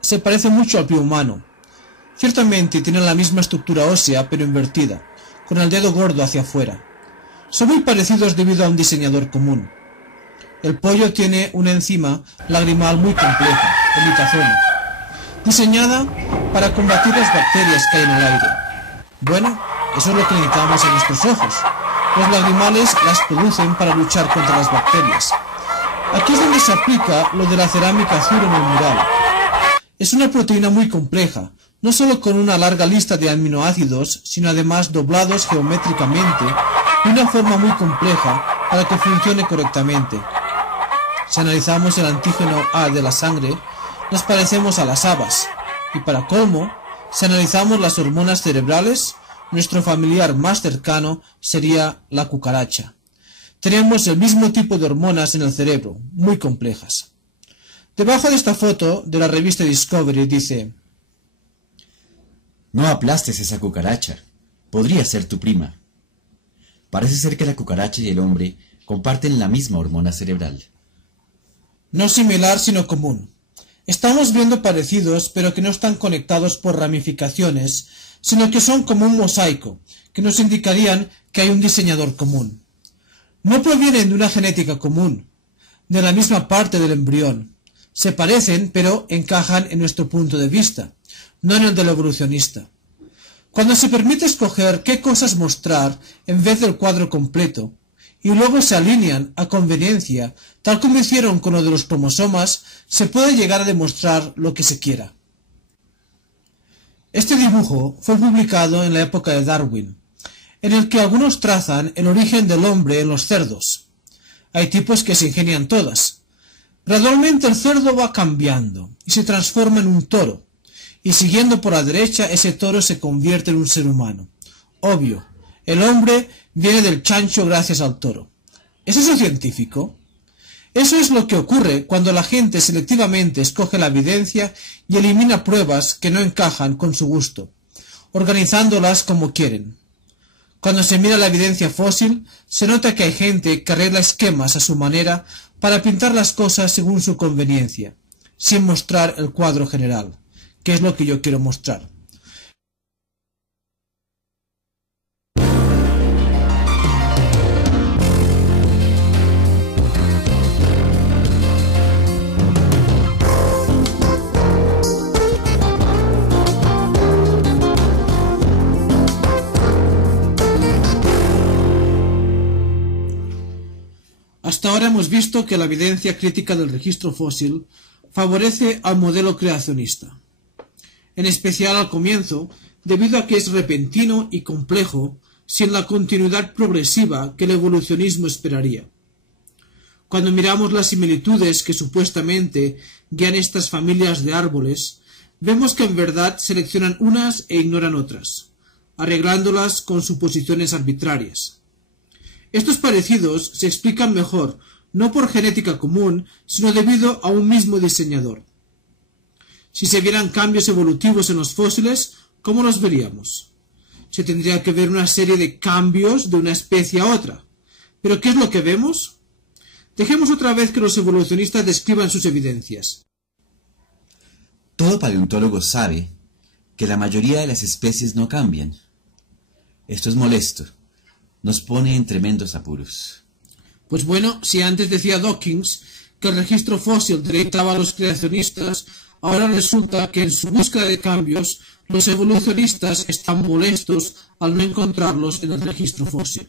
se parece mucho al pie humano. Ciertamente tienen la misma estructura ósea pero invertida, con el dedo gordo hacia afuera. Son muy parecidos debido a un diseñador común. El pollo tiene una enzima lagrimal muy compleja, el litazona, diseñada para combatir las bacterias que hay en el aire. Bueno, eso es lo que necesitamos en nuestros ojos. Los lagrimales las producen para luchar contra las bacterias. Aquí es donde se aplica lo de la cerámica azul en el mural. Es una proteína muy compleja, no solo con una larga lista de aminoácidos, sino además doblados geométricamente de una forma muy compleja para que funcione correctamente. Si analizamos el antígeno A de la sangre, nos parecemos a las habas, y para colmo, si analizamos las hormonas cerebrales, nuestro familiar más cercano sería la cucaracha. Tenemos el mismo tipo de hormonas en el cerebro, muy complejas. Debajo de esta foto de la revista Discovery dice: no aplastes esa cucaracha, podría ser tu prima. Parece ser que la cucaracha y el hombre comparten la misma hormona cerebral. No similar sino común. Estamos viendo parecidos, pero que no están conectados por ramificaciones, sino que son como un mosaico, que nos indicarían que hay un diseñador común. No provienen de una genética común, de la misma parte del embrión. Se parecen, pero encajan en nuestro punto de vista, no en el del evolucionista. Cuando se permite escoger qué cosas mostrar en vez del cuadro completo, y luego se alinean a conveniencia, tal como hicieron con lo de los cromosomas, se puede llegar a demostrar lo que se quiera. Este dibujo fue publicado en la época de Darwin, en el que algunos trazan el origen del hombre en los cerdos. Hay tipos que se ingenian todas. Gradualmente el cerdo va cambiando y se transforma en un toro, y siguiendo por la derecha ese toro se convierte en un ser humano. Obvio, el hombre viene del chancho gracias al toro. ¿Es eso científico? Eso es lo que ocurre cuando la gente selectivamente escoge la evidencia y elimina pruebas que no encajan con su gusto, organizándolas como quieren. Cuando se mira la evidencia fósil, se nota que hay gente que arregla esquemas a su manera para pintar las cosas según su conveniencia, sin mostrar el cuadro general, que es lo que yo quiero mostrar. Hasta ahora hemos visto que la evidencia crítica del registro fósil favorece al modelo creacionista, en especial al comienzo, debido a que es repentino y complejo, sin la continuidad progresiva que el evolucionismo esperaría. Cuando miramos las similitudes que supuestamente guían estas familias de árboles, vemos que en verdad seleccionan unas e ignoran otras, arreglándolas con suposiciones arbitrarias. Estos parecidos se explican mejor, no por genética común, sino debido a un mismo diseñador. Si se vieran cambios evolutivos en los fósiles, ¿cómo los veríamos? Se tendría que ver una serie de cambios de una especie a otra. ¿Pero qué es lo que vemos? Dejemos otra vez que los evolucionistas describan sus evidencias. Todo paleontólogo sabe que la mayoría de las especies no cambian. Esto es molesto. Nos pone en tremendos apuros. Pues bueno, si antes decía Dawkins que el registro fósil deleitaba a los creacionistas, ahora resulta que en su búsqueda de cambios, los evolucionistas están molestos al no encontrarlos en el registro fósil.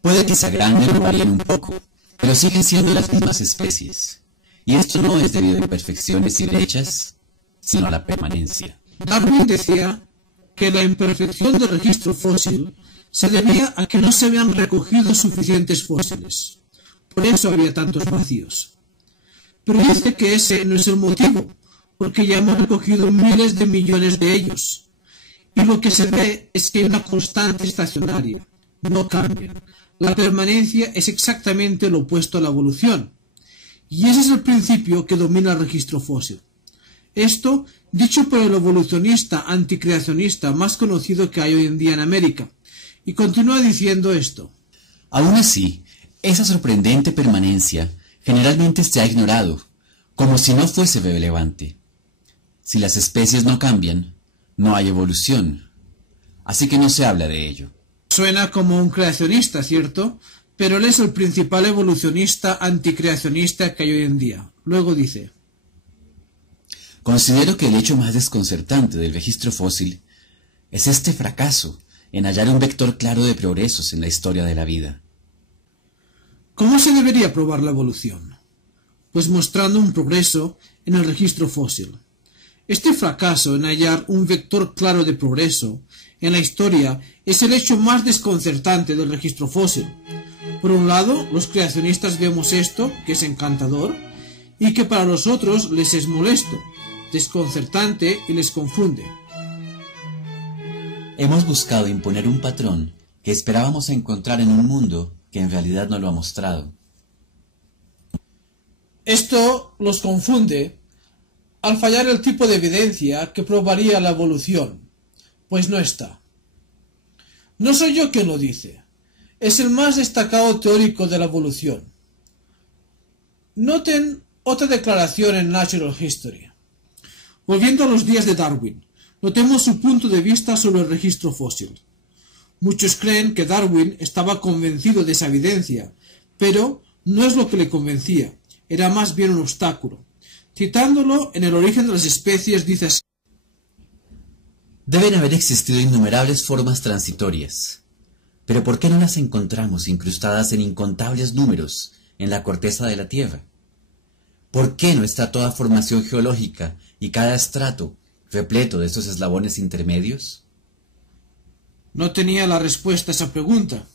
Puede que se agranden o varíen un poco, pero siguen siendo las mismas especies. Y esto no es debido a imperfecciones y brechas, sino a la permanencia. Darwin decía que la imperfección del registro fósil se debía a que no se habían recogido suficientes fósiles. Por eso había tantos vacíos. Pero dice que ese no es el motivo, porque ya hemos recogido miles de millones de ellos. Y lo que se ve es que hay una constante estacionaria, no cambia. La permanencia es exactamente lo opuesto a la evolución. Y ese es el principio que domina el registro fósil. Esto, dicho por el evolucionista anticreacionista más conocido que hay hoy en día en América, y continúa diciendo esto. Aún así, esa sorprendente permanencia generalmente se ha ignorado, Como si no fuese relevante. Si las especies no cambian, no hay evolución. Así que no se habla de ello. Suena como un creacionista, ¿cierto? Pero él es el principal evolucionista anticreacionista que hay hoy en día. Luego dice: considero que el hecho más desconcertante del registro fósil es este fracaso en hallar un vector claro de progresos en la historia de la vida. ¿Cómo se debería probar la evolución? Pues mostrando un progreso en el registro fósil. Este fracaso en hallar un vector claro de progreso en la historia es el hecho más desconcertante del registro fósil. Por un lado, los creacionistas vemos esto, que es encantador, y que para los otros les es molesto, desconcertante y les confunde. Hemos buscado imponer un patrón que esperábamos encontrar en un mundo que en realidad no lo ha mostrado. Esto los confunde al fallar el tipo de evidencia que probaría la evolución, pues no está. No soy yo quien lo dice, es el más destacado teórico de la evolución. Noten otra declaración en Natural History. Volviendo a los días de Darwin, notemos su punto de vista sobre el registro fósil. Muchos creen que Darwin estaba convencido de esa evidencia, pero no es lo que le convencía, era más bien un obstáculo. Citándolo en El origen de las especies, dice así: deben haber existido innumerables formas transitorias, pero ¿por qué no las encontramos incrustadas en incontables números en la corteza de la Tierra? ¿Por qué no está toda formación geológica y cada estrato repleto de estos eslabones intermedios? No tenía la respuesta a esa pregunta.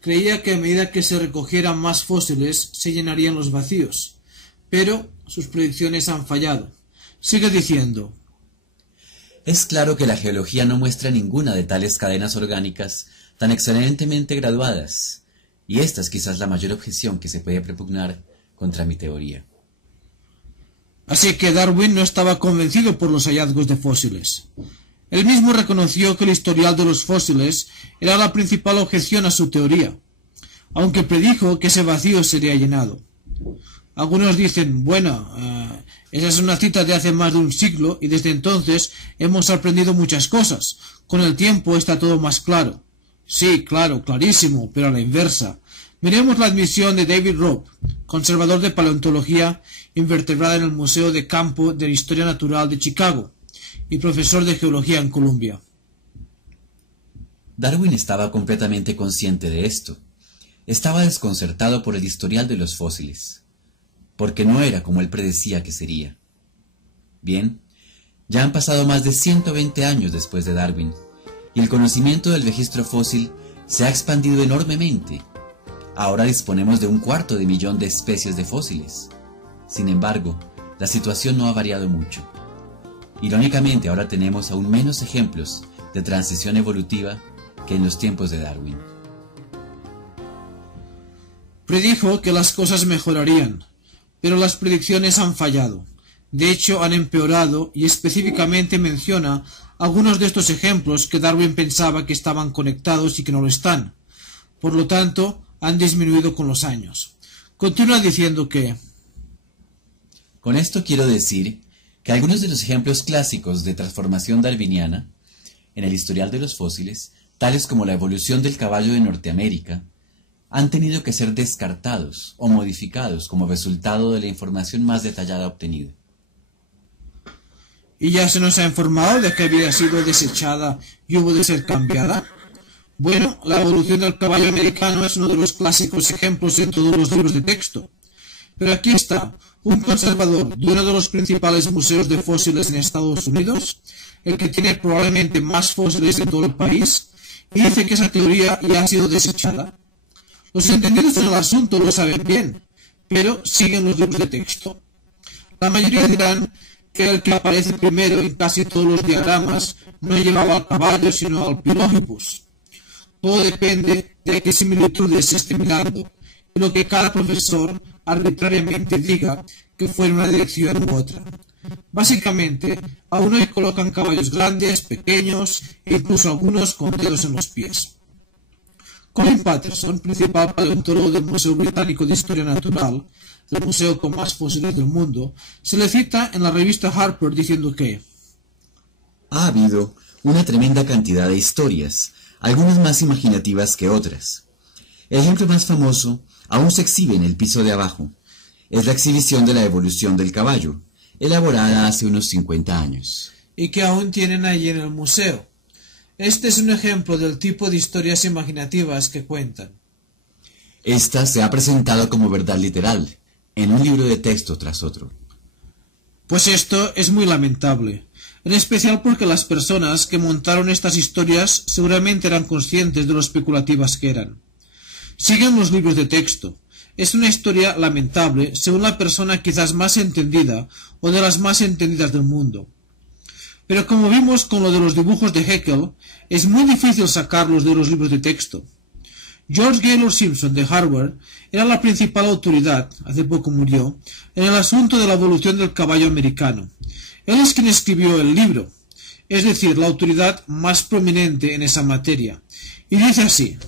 Creía que a medida que se recogieran más fósiles se llenarían los vacíos, pero sus predicciones han fallado. Sigue diciendo: es claro que la geología no muestra ninguna de tales cadenas orgánicas tan excelentemente graduadas, y esta es quizás la mayor objeción que se puede propugnar contra mi teoría. Así que Darwin no estaba convencido por los hallazgos de fósiles. Él mismo reconoció que el historial de los fósiles era la principal objeción a su teoría, aunque predijo que ese vacío sería llenado. Algunos dicen: bueno, esa es una cita de hace más de un siglo y desde entonces hemos aprendido muchas cosas. Con el tiempo está todo más claro. Sí, claro, clarísimo, pero a la inversa. Miremos la admisión de David Robb, conservador de paleontología invertebrada en el Museo de Campo de Historia Natural de Chicago y profesor de geología en Columbia. Darwin estaba completamente consciente de esto. Estaba desconcertado por el historial de los fósiles, porque no era como él predecía que sería. Bien, ya han pasado más de 120 años después de Darwin, y el conocimiento del registro fósil se ha expandido enormemente. Ahora disponemos de 250.000 de especies de fósiles. Sin embargo, la situación no ha variado mucho. Irónicamente, ahora tenemos aún menos ejemplos de transición evolutiva que en los tiempos de Darwin. Predijo que las cosas mejorarían, pero las predicciones han fallado. De hecho, han empeorado y específicamente menciona algunos de estos ejemplos que Darwin pensaba que estaban conectados y que no lo están. Por lo tanto, han disminuido con los años. Continúa diciendo que: con esto quiero decir que algunos de los ejemplos clásicos de transformación darwiniana en el historial de los fósiles, tales como la evolución del caballo de Norteamérica, han tenido que ser descartados o modificados como resultado de la información más detallada obtenida. ¿Y ya se nos ha informado de que había sido desechada y hubo de ser cambiada? Bueno, la evolución del caballo americano es uno de los clásicos ejemplos en todos los libros de texto. Pero aquí está un conservador de uno de los principales museos de fósiles en Estados Unidos, el que tiene probablemente más fósiles de todo el país, y dice que esa teoría ya ha sido desechada. Los entendidos en el asunto lo saben bien, pero siguen los libros de texto. La mayoría dirán que el que aparece primero en casi todos los diagramas no llevaba al caballo sino al Pilogippus. Todo depende de qué similitudes se esté mirando y lo que cada profesor arbitrariamente diga que fue en una dirección u otra. Básicamente, a uno le colocan caballos grandes, pequeños e incluso algunos con dedos en los pies. Colin Patterson, principal paleontólogo del Museo Británico de Historia Natural, el museo con más fósiles del mundo, se le cita en la revista Harper diciendo que ha habido una tremenda cantidad de historias, algunas más imaginativas que otras. El ejemplo más famoso aún se exhibe en el piso de abajo. Es la exhibición de la evolución del caballo, elaborada hace unos 50 años. Y que aún tienen allí en el museo. Este es un ejemplo del tipo de historias imaginativas que cuentan. Esta se ha presentado como verdad literal, en un libro de texto tras otro. Pues esto es muy lamentable, en especial porque las personas que montaron estas historias seguramente eran conscientes de lo especulativas que eran. Siguen los libros de texto. Es una historia lamentable según la persona quizás más entendida o de las más entendidas del mundo. Pero como vimos con lo de los dibujos de Haeckel, es muy difícil sacarlos de los libros de texto. George Gaylord Simpson de Harvard era la principal autoridad, hace poco murió, en el asunto de la evolución del caballo americano. Él es quien escribió el libro, es decir, la autoridad más prominente en esa materia, y dice así: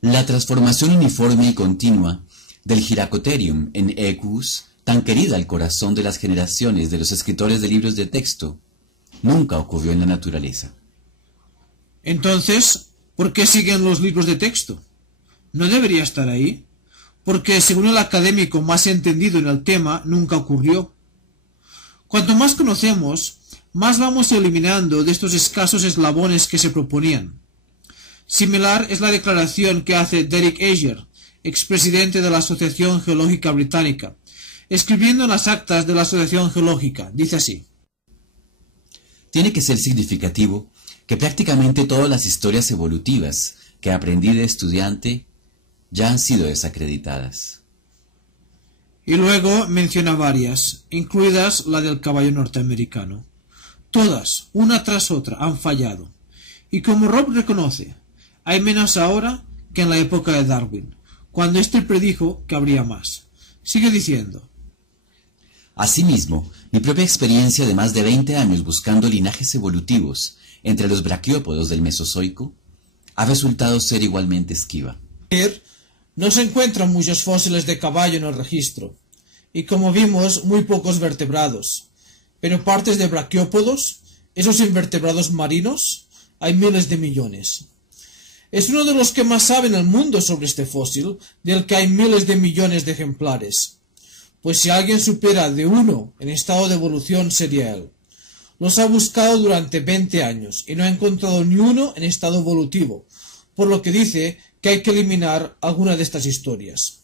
la transformación uniforme y continua del Hyracotherium en Equus, tan querida al corazón de las generaciones de los escritores de libros de texto, nunca ocurrió en la naturaleza. Entonces, ¿por qué siguen los libros de texto? ¿No debería estar ahí? Porque, según el académico más entendido en el tema, nunca ocurrió. Cuanto más conocemos, más vamos eliminando de estos escasos eslabones que se proponían. Similar es la declaración que hace Derek Ager, expresidente de la Asociación Geológica Británica, escribiendo en las actas de la Asociación Geológica. Dice así: tiene que ser significativo que prácticamente todas las historias evolutivas que aprendí de estudiante ya han sido desacreditadas. Y luego menciona varias, incluidas la del caballo norteamericano. Todas, una tras otra, han fallado. Y como Robb reconoce, hay menos ahora que en la época de Darwin, cuando éste predijo que habría más. Sigue diciendo: asimismo, mi propia experiencia de más de 20 años buscando linajes evolutivos entre los braquiópodos del Mesozoico ha resultado ser igualmente esquiva. No se encuentran muchos fósiles de caballo en el registro, y como vimos, muy pocos vertebrados, pero partes de braquiópodos, esos invertebrados marinos, hay miles de millones. Es uno de los que más sabe en el mundo sobre este fósil, del que hay miles de millones de ejemplares. Pues si alguien supiera de uno en estado de evolución sería él. Los ha buscado durante 20 años y no ha encontrado ni uno en estado evolutivo, por lo que dice que hay que eliminar alguna de estas historias.